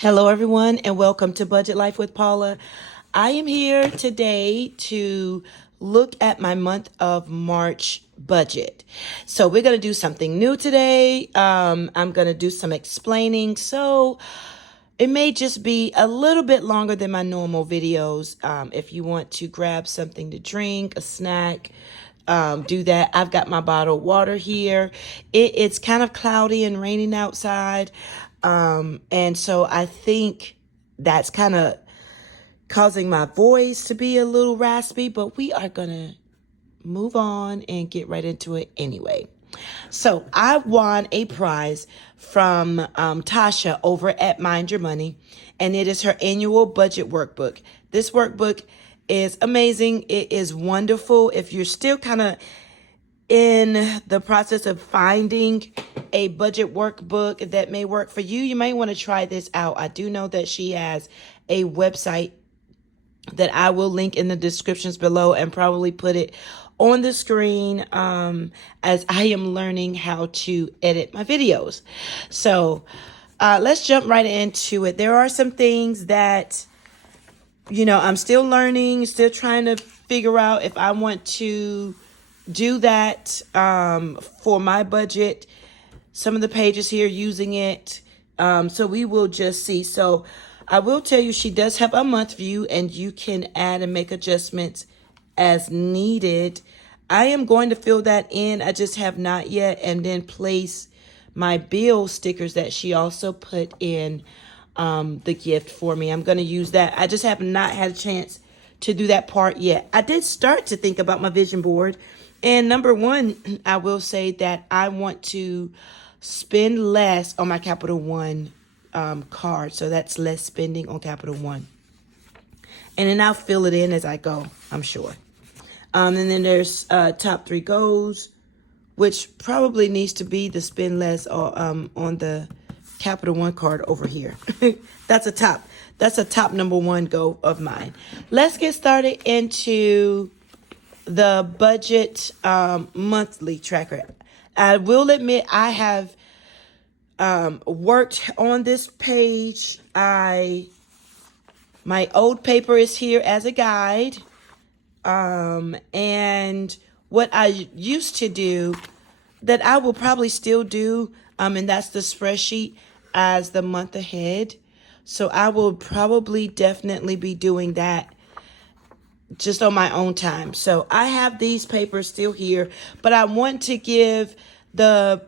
Hello, everyone, and welcome to Budget Life with Paula. I am here today to look at my month of March budget. So we're going to do something new today. I'm going to do some explaining. So it may just be a little bit longer than my normal videos. If you want to grab something to drink, a snack, do that. I've got my bottled water here. It's kind of cloudy and raining outside. And so I think that's kind of causing my voice to be a little raspy, but we are going to move on and get right into it anyway. So I won a prize from Tasha over at Mind Your Money, and it is her annual budget workbook. This workbook is amazing. It is wonderful. If you're still kind of in the process of finding a budget workbook that may work for you, you may want to try this out. I do know that she has a website that I will link in the descriptions below and probably put it on the screen as I am learning how to edit my videos. So let's jump right into it. There are some things that, I'm still learning, still trying to figure out if I want to do that for my budget. Some of the pages here using it. So we will just see. So I will tell you, she does have a month view and you can add and make adjustments as needed. I am going to fill that in. I just have not yet. And then place my bill stickers that she also put in the gift for me. I'm going to use that. I just have not had a chance to do that part yet. I did start to think about my vision board. And number one, I will say that I want to spend less on my Capital One card. So that's less spending on Capital One. And then I'll fill it in as I go, I'm sure. And then there's top 3 goals, which probably needs to be the spend less on the Capital One card over here. That's a top number 1 goal of mine. Let's get started into the budget monthly tracker. I will admit I have worked on this page. My old paper is here as a guide. And what I used to do that I will probably still do, and that's the spreadsheet as the month ahead. So I will probably definitely be doing that just on my own time. So I have these papers still here, but I want to give the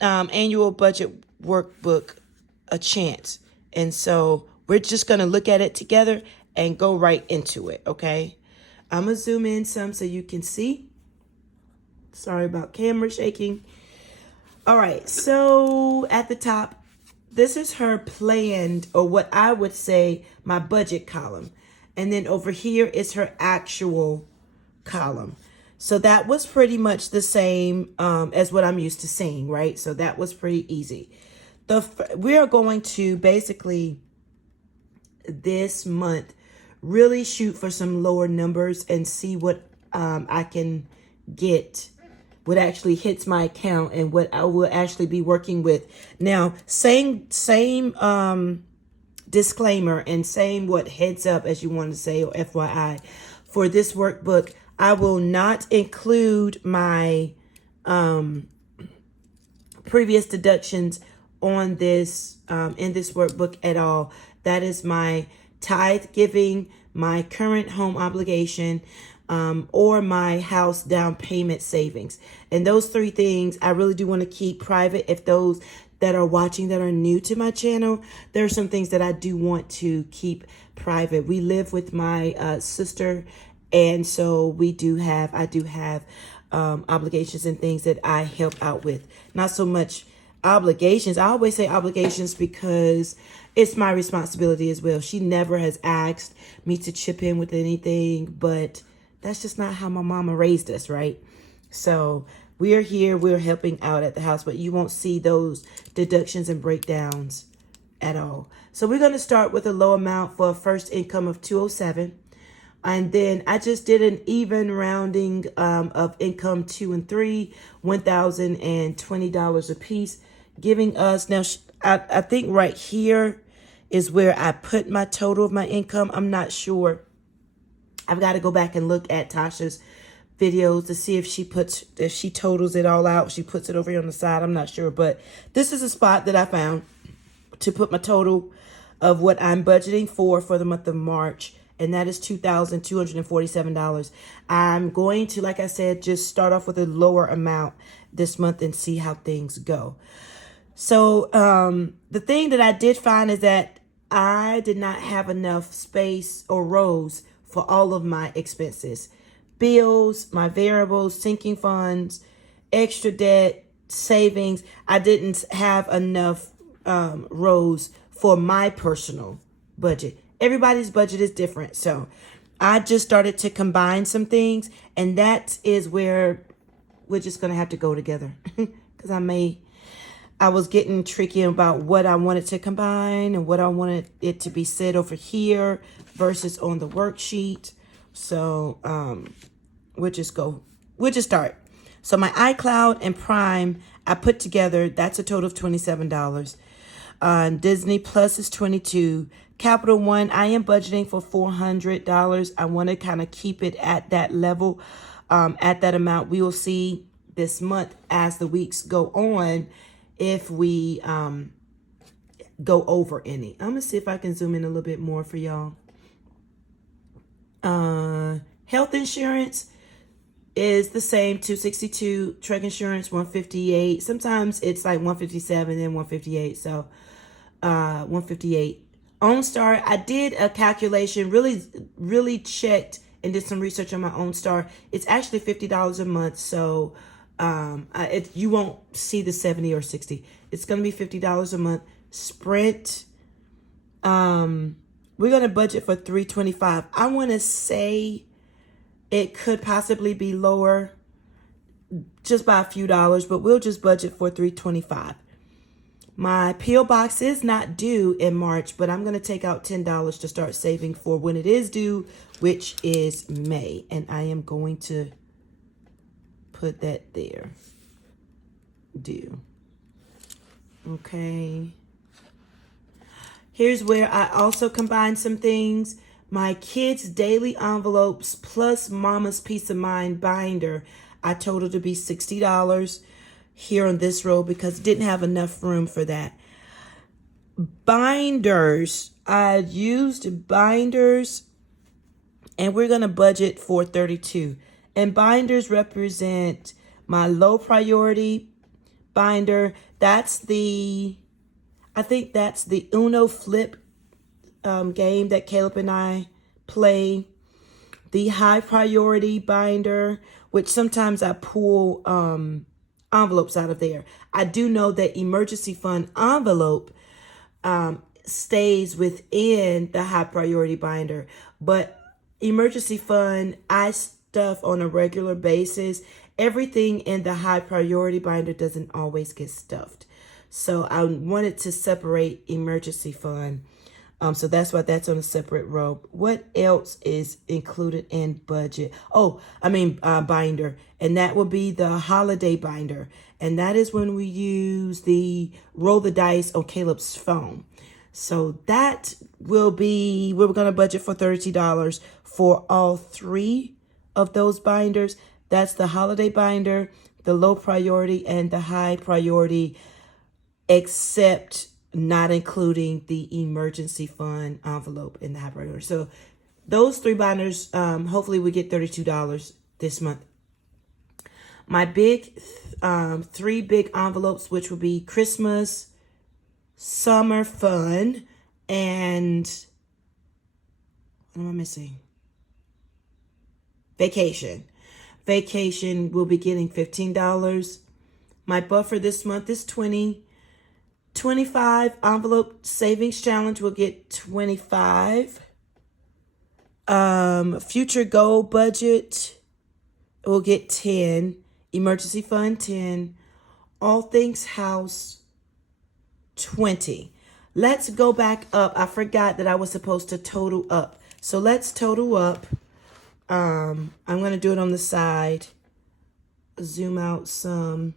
annual budget workbook a chance. And so we're just going to look at it together and go right into it, okay? I'm going to zoom in some so you can see. Sorry about camera shaking. All right, so at the top, this is her planned, or what I would say, my budget column. And then over here is her actual column. So that was pretty much the same as what I'm used to seeing, right? So that was pretty easy. We are going to basically this month really shoot for some lower numbers and see what I can get, what actually hits my account and what I will actually be working with. Now, same disclaimer and same what heads up, as you want to say, or FYI, for this workbook, I will not include my previous deductions on this in this workbook at all. That is my tithe giving, my current home obligation, or my house down payment savings. And those 3 things I really do want to keep private. If those that are watching that are new to my channel, there are some things that I do want to keep private. We live with my sister, and so I do have obligations and things that I help out with. Not so much obligations. I always say obligations because it's my responsibility as well. She never has asked me to chip in with anything, but that's just not how my mama raised us, right? So we're here, we're helping out at the house, but you won't see those deductions and breakdowns at all. So we're going to start with a low amount for a first income of $207. And then I just did an even rounding of income 2 and 3, $1,020 a piece, giving us, now I think right here is where I put my total of my income. I'm not sure. I've got to go back and look at Tasha's videos to see if she totals it all out. She puts it over here on the side. I'm not sure, but this is a spot that I found to put my total of what I'm budgeting for the month of March, and that is $2,247. I'm going to, like I said, just start off with a lower amount this month and see how things go. So the thing that I did find is that I did not have enough space or rows for all of my expenses. Bills, my variables, sinking funds, extra debt, savings. I didn't have enough rows for my personal budget. Everybody's budget is different. So I just started to combine some things, and that is where we're just going to have to go together because I was getting tricky about what I wanted to combine and what I wanted it to be said over here versus on the worksheet. So we'll just start. So my iCloud and Prime, I put together, that's a total of $27. Disney Plus is $22. Capital One, I am budgeting for $400. I want to kind of keep it at that level, at that amount. We will see this month as the weeks go on if we go over any. I'm going to see if I can zoom in a little bit more for y'all. Health insurance is the same, $262. Truck insurance, $158. Sometimes it's like $157 and $158. So $158. OwnStar, I did a calculation, really checked and did some research on my OwnStar. It's actually $50 a month. So you won't see the 70 or 60. It's going to be $50 a month. Sprint, we're going to budget for $325. I want to say it could possibly be lower just by a few dollars, but we'll just budget for $325. My P.O. box is not due in March, but I'm going to take out $10 to start saving for when it is due, which is May. And I am going to put that there. Due. Okay. Here's where I also combine some things. My kids' daily envelopes plus Mama's Peace of Mind binder, I totaled to be $60 here on this row because didn't have enough room for that. Binders, I used binders, and we're going to budget for $32. And binders represent my low priority binder. I think that's the Uno flip game that Caleb and I play. The high priority binder, which sometimes I pull envelopes out of there. I do know that emergency fund envelope stays within the high priority binder, but emergency fund I stuff on a regular basis. Everything in the high priority binder doesn't always get stuffed. So I wanted to separate emergency fund. So that's why that's on a separate row. What else is included in budget? Binder. And that will be the holiday binder. And that is when we use the roll the dice on Caleb's phone. So that will be, we're going to budget for $30 for all three of those binders. That's the holiday binder, the low priority, and the high priority, except not including the emergency fund envelope in the high priority. So those three binders, hopefully we get $32 this month. My big, three big envelopes, which will be Christmas, summer fun, and what am I missing? Vacation. Vacation will be getting $15. My buffer this month is $20. 25 envelope savings challenge will get $25. Future goal budget will get $10. Emergency fund $10. All things house $20. Let's go back up. I forgot that I was supposed to total up. So let's total up. I'm going to do it on the side. Zoom out some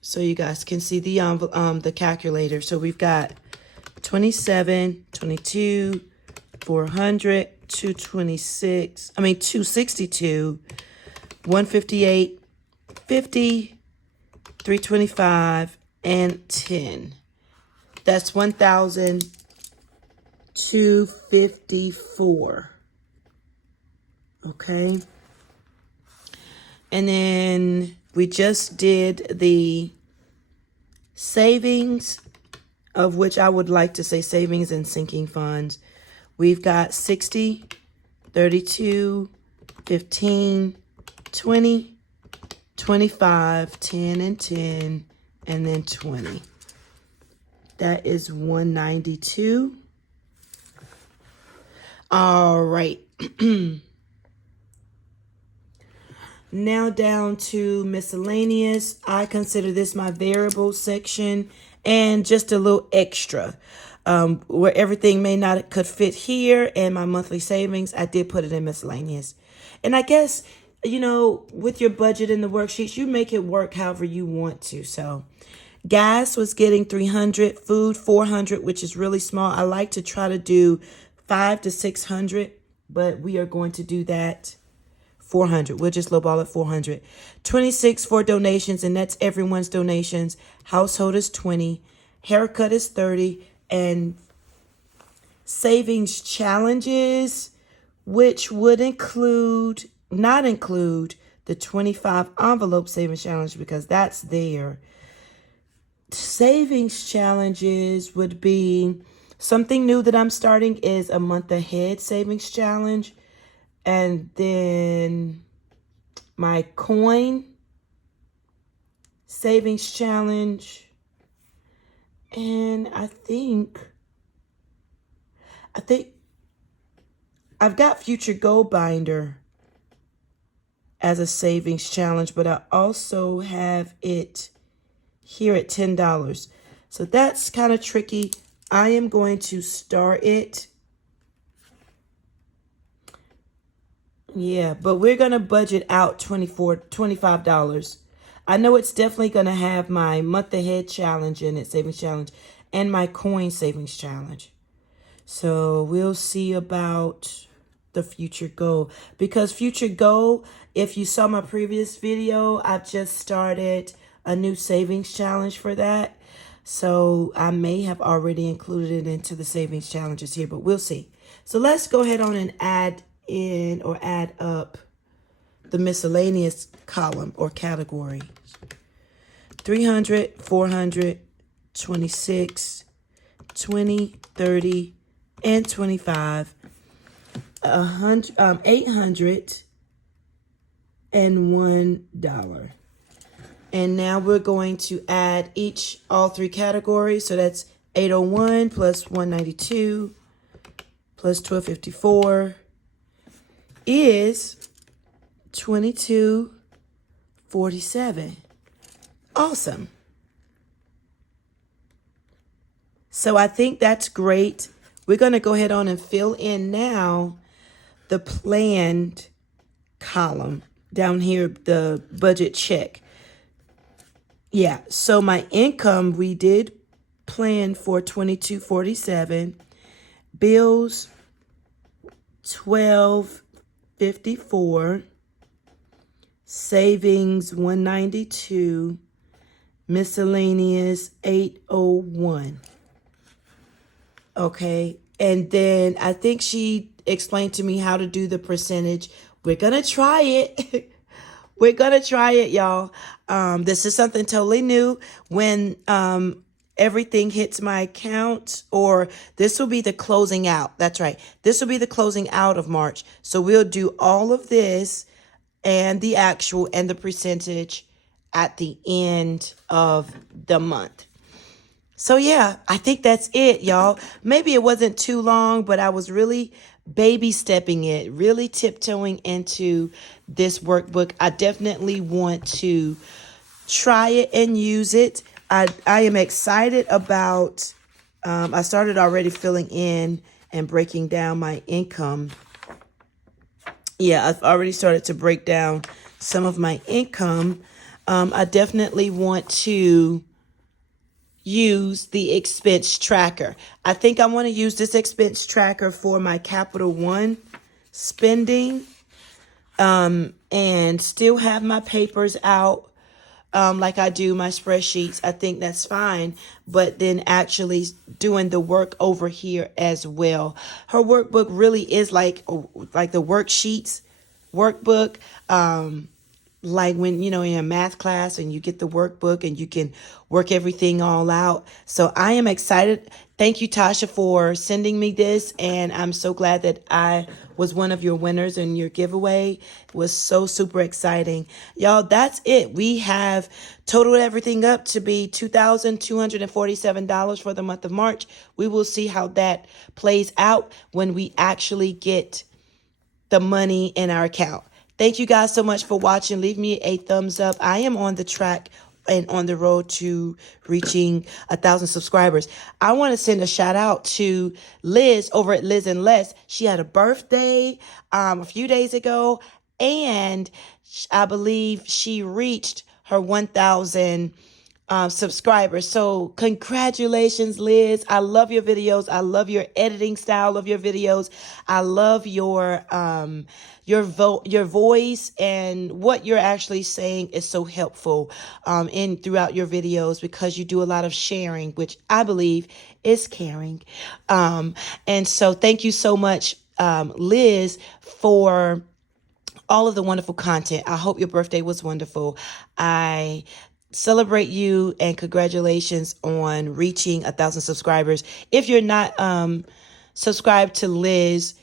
so you guys can see the calculator. So we've got 27, 22, 400, 226, 262, 158, 50, 325, and 10. That's 1,254. Okay. And then we just did the savings, of which I would like to say savings and sinking funds. We've got 60, 32, 15, 20, 25, 10 and 10, and then 20. That is 192. All right. Now down to miscellaneous. I consider this my variable section and just a little extra. Where everything may not could fit here and my monthly savings, I did put it in miscellaneous. And I guess, with your budget in the worksheets, you make it work however you want to. So gas was getting 300, food 400, which is really small. I like to try to do 500 to 600, but we are going to do that 400. We'll just lowball at 400. 26 for donations, and that's everyone's donations. Household is 20. Haircut is 30. And savings challenges, which would not include the 25 envelope savings challenge because that's there. Savings challenges would be something new that I'm starting is a month ahead savings challenge. And then my coin savings challenge. And I think I've got Future Gold Binder as a savings challenge, but I also have it here at $10. So that's kind of tricky. I am going to start it. Yeah, but we're going to budget out $25. I know it's definitely going to have my month ahead challenge in it, savings challenge, and my coin savings challenge. So we'll see about the Future Goal. Because Future Goal, if you saw my previous video, I've just started a new savings challenge for that. So I may have already included it into the savings challenges here, but we'll see. So let's go ahead on and add up the miscellaneous column or category. 300, 400, 26, 20, 30, and 25. 800 and $1. And now we're going to add all three categories. So that's 801 plus 192 plus 1254 is 2247. Awesome. So I think that's great. We're going to go ahead on and fill in now the planned column down here, the budget check. Yeah, so my income, we did plan for 2247. Bills, 1254. Savings, 192. Miscellaneous, 801. Okay, and then I think she explained to me how to do the percentage. We're going to try it. We're going to try it, y'all. This is something totally new. When everything hits my account, or this will be the closing out. That's right. This will be the closing out of March. So we'll do all of this and the actual and the percentage at the end of the month. So yeah, I think that's it, y'all. Maybe it wasn't too long, but I was really baby stepping it, really tiptoeing into this workbook. I definitely want to try it and use it. I am excited about, I started already filling in and breaking down my income. Yeah, I've already started to break down some of my income. I definitely want to use the expense tracker. I think I want to use this expense tracker for my Capital One spending, and still have my papers out, like I do my spreadsheets. I think that's fine, but then actually doing the work over here as well. Her workbook really is like the worksheets workbook. Like when, in a math class and you get the workbook and you can work everything all out. So I am excited. Thank you, Tasha, for sending me this. And I'm so glad that I was one of your winners in your giveaway. It was so super exciting. Y'all, that's it. We have totaled everything up to be $2,247 for the month of March. We will see how that plays out when we actually get the money in our account. Thank you guys so much for watching. Leave me a thumbs up. I am on the track and on the road to reaching 1,000 subscribers. I want to send a shout out to Liz over at Liz and Les. She had a birthday a few days ago, and I believe she reached her 1,000 subscribers. So congratulations, Liz. I love your videos. I love your editing style of your videos. I love your voice, and what you're actually saying is so helpful in throughout your videos, because you do a lot of sharing, which I believe is caring. And so thank you so much, Liz, for all of the wonderful content. I hope your birthday was wonderful. I celebrate you, and congratulations on reaching 1,000 subscribers. If you're not subscribed to Liz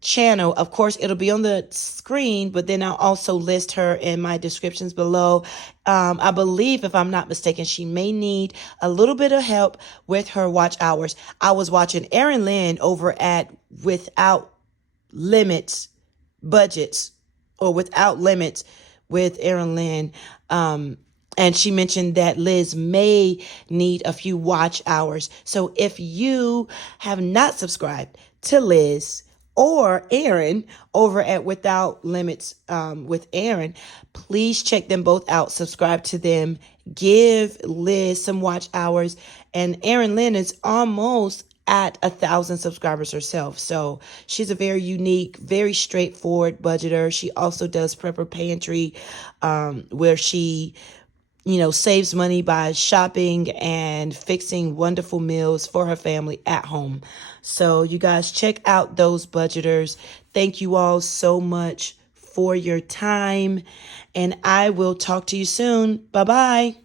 channel, of course it'll be on the screen, but then I'll also list her in my descriptions below. I believe, if I'm not mistaken, she may need a little bit of help with her watch hours. I was watching Erin Lynn over at Without Limits Budgets, or Without Limits with Erin Lynn, and she mentioned that Liz may need a few watch hours. So if you have not subscribed to Liz or Erin over at Without Limits with Erin, please check them both out. Subscribe to them. Give Liz some watch hours. And Erin Lynn is almost at 1,000 subscribers herself. So she's a very unique, very straightforward budgeter. She also does Prepper Pantry, where she saves money by shopping and fixing wonderful meals for her family at home. So you guys check out those budgeters. Thank you all so much for your time, and I will talk to you soon. Bye-bye.